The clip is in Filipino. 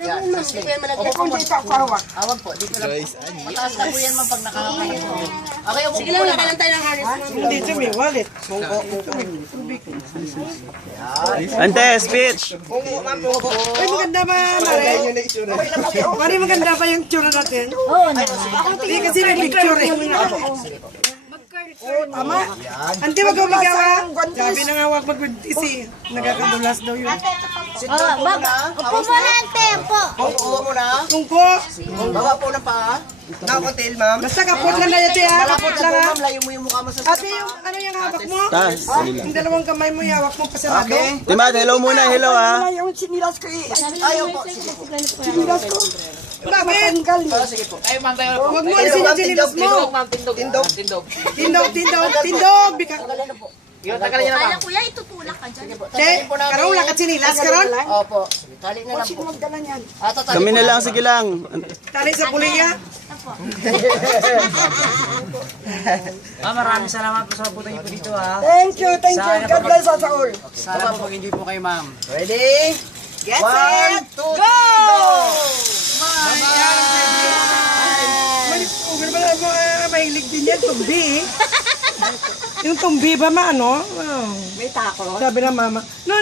Yan, tapos yan malagyan. Opo po. Awag po, dito lang po. Mataas na po yan man pag nakakapan po. Okay, upo po lang. Sige tayo ng harness. Hindi ito may wallet. Ante, speech. Ay, maganda ba, Mare? Mare, maganda ba yung tsura natin? Oo naman. Hindi kasi nag-picture eh. Tama? Ante, wag kang ligawa. Sabi na nga wag magbuntis eh. Nagkakadulas daw yun. Upo mo na ang tempo. Upo mo na. Tungko. Baba po ng paa. Nakakotel, ma'am. Basta kapot lang na yan siya. Malapot Kapot na lang po ha. ma'am, layo mo yung mukha mo sa Ate, yung ano yung hawak mo? Tas, Yung dalawang kamay mo, hawak mo pasarado. Okay. Timad, hello muna, hello ah. Yung sinilas ko eh. Ayaw po, sige po. Sinilas ko. Bakit? Oh, sige po. Ay, ma'am, tayo po. Huwag mo alisin yung sinilas mo. Tindog. Tindog. Bika. Yung tagalin niya na ma'am. Kuya, itutulak ka dyan. Che, karong lakat sinilas karon. Opo. Tali na lang po. Tali Kami po na lang, sige lang. Tali sa puliya. Maraming salamat po sa pupunta niyo po dito ha. Thank you. God bless us all. Sana po mag-enjoy po kayo ma'am. Ready? Get One, set, two, go! Mahilig din yan, tumbi. Yung tumbi ba, ano? May tako. Sabi na mama. No.